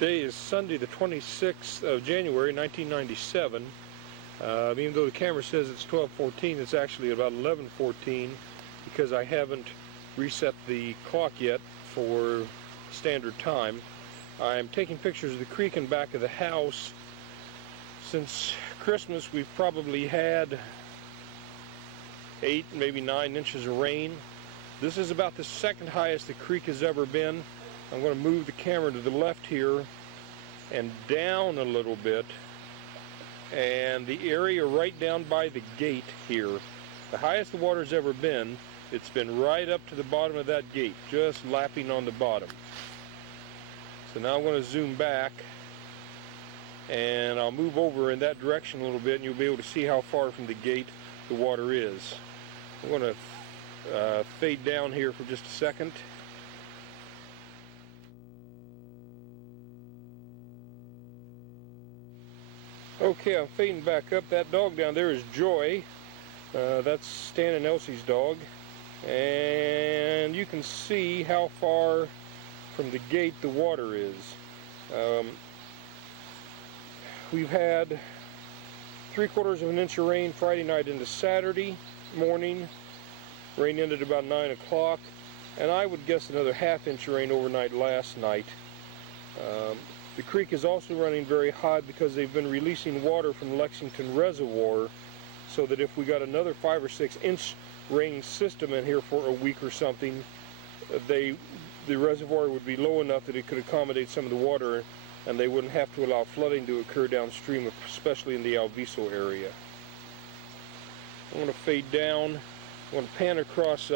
Today is Sunday the 26th of January 1997. Even though the camera says it's 12:14, it's actually about 11:14 because I haven't reset the clock yet for standard time. I'm taking pictures of the creek and back of the house. Since Christmas we've probably had 8, maybe 9 inches of rain. This is about the second highest the creek has ever been. I'm going to move the camera to the left here and down a little bit, and the area right down by the gate here, the highest the water's ever been, it's been right up to the bottom of that gate, just lapping on the bottom. So now I'm going to zoom back and I'll move over in that direction a little bit and you'll be able to see how far from the gate the water is. I'm going to fade down here for just a second. Okay, I'm fading back up. That dog down there is Joy. That's Stan and Elsie's dog. And you can see how far from the gate the water is. We've had 3/4 of an inch of rain Friday night into Saturday morning. Rain ended about 9 o'clock. And I would guess another ½ inch of rain overnight last night. The creek is also running very high because they've been releasing water from Lexington Reservoir, so that if we got another 5 or 6 inch rain system in here for a week or something, the reservoir would be low enough that it could accommodate some of the water and they wouldn't have to allow flooding to occur downstream, especially in the Alviso area. I'm going to fade down. I'm going to pan across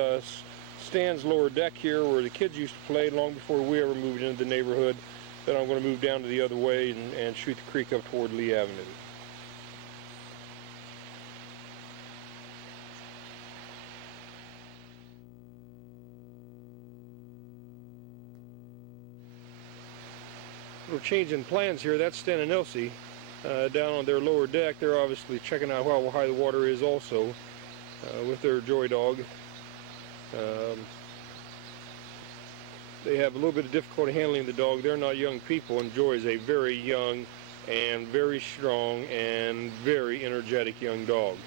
Stan's lower deck here where the kids used to play long before we ever moved into the neighborhood. Then I'm going to move down to the other way and shoot the creek up toward Lee Avenue. We're changing plans here. That's Stan and Elsie down on their lower deck. They're obviously checking out how high the water is also with their Joy dog. They have a little bit of difficulty handling the dog. They're not young people, and Joy is a very young and very strong and very energetic young dog.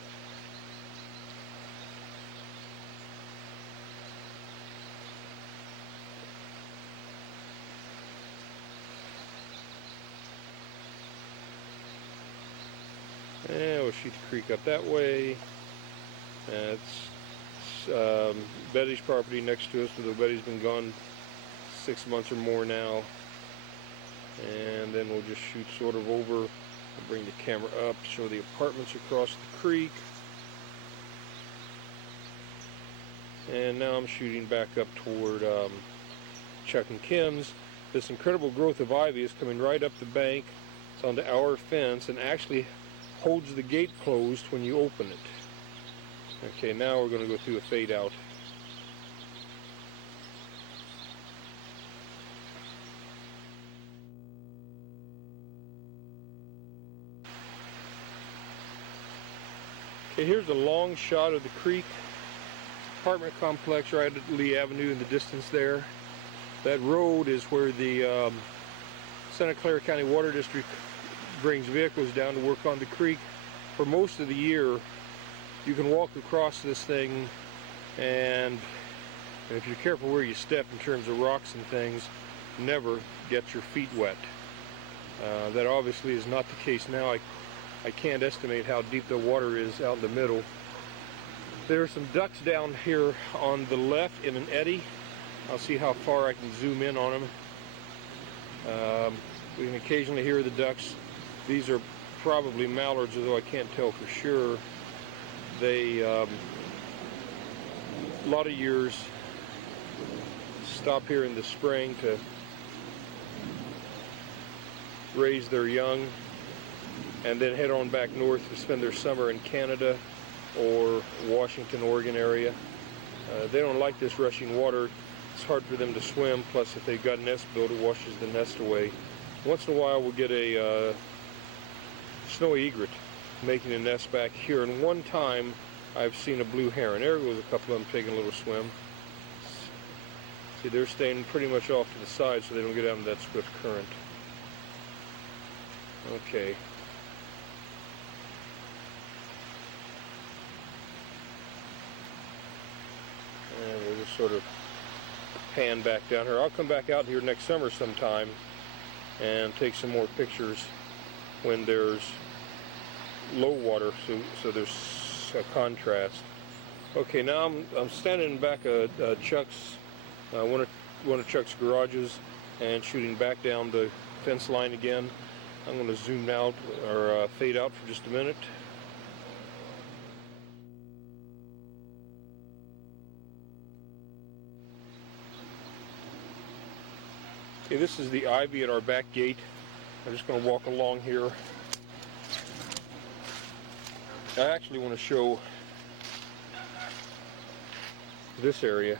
And we'll shoot the creek up that way. That's Betty's property next to us, although Betty's been gone 6 months or more now. And then we'll just shoot sort of over and bring the camera up, show the apartments across the creek. And now I'm shooting back up toward Chuck and Kim's. This incredible growth of ivy is coming right up the bank. It's onto our fence and actually holds the gate closed when you open it. Okay, now we're going to go through a fade out. Okay, here's a long shot of the creek. Apartment complex right at Lee Avenue in the distance there. That road is where the Santa Clara County Water District brings vehicles down to work on the creek. For most of the year, you can walk across this thing, and if you're careful where you step in terms of rocks and things, never get your feet wet. That obviously is not the case now. I can't estimate how deep the water is out in the middle. There are some ducks down here on the left in an eddy. I'll see how far I can zoom in on them. We can occasionally hear the ducks. These are probably mallards, although I can't tell for sure. They, a lot of years, stop here in the spring to raise their young and then head on back north to spend their summer in Canada or Washington, Oregon area. They don't like this rushing water. It's hard for them to swim, plus if they've got a nest built, it washes the nest away. Once in a while we'll get a snowy egret making a nest back here, and one time I've seen a blue heron. There goes a couple of them taking a little swim. See, they're staying pretty much off to the side so they don't get out in that swift current. Okay. And we'll just sort of pan back down here. I'll come back out here next summer sometime and take some more pictures when there's low water, so there's a contrast. Okay, now I'm standing in back of Chuck's, one of Chuck's garages, and shooting back down the fence line again. I'm going to zoom out or fade out for just a minute. Okay, this is the ivy at our back gate. I'm just going to walk along here. I actually want to show this area.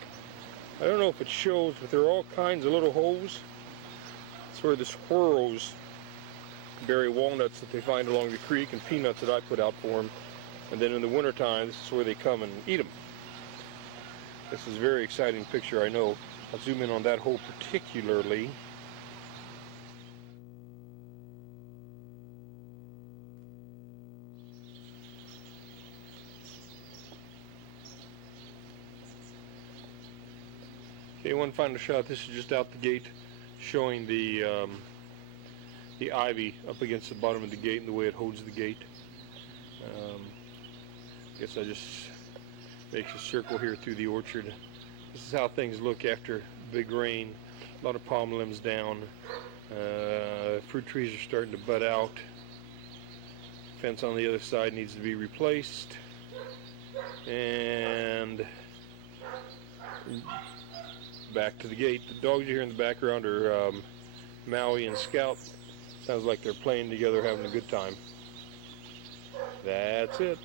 I don't know if it shows, but there are all kinds of little holes. It's where the squirrels bury walnuts that they find along the creek and peanuts that I put out for them. And then in the wintertime, this is where they come and eat them. This is a very exciting picture, I know. I'll zoom in on that hole particularly. Okay, one final shot. This is just out the gate, showing the ivy up against the bottom of the gate and the way it holds the gate. I guess I just make a circle here through the orchard. This is how things look after big rain. A lot of palm limbs down. Fruit trees are starting to bud out. Fence on the other side needs to be replaced. And back to the gate. The dogs you hear in the background are Maui and Scout. Sounds like they're playing together, having a good time. That's it.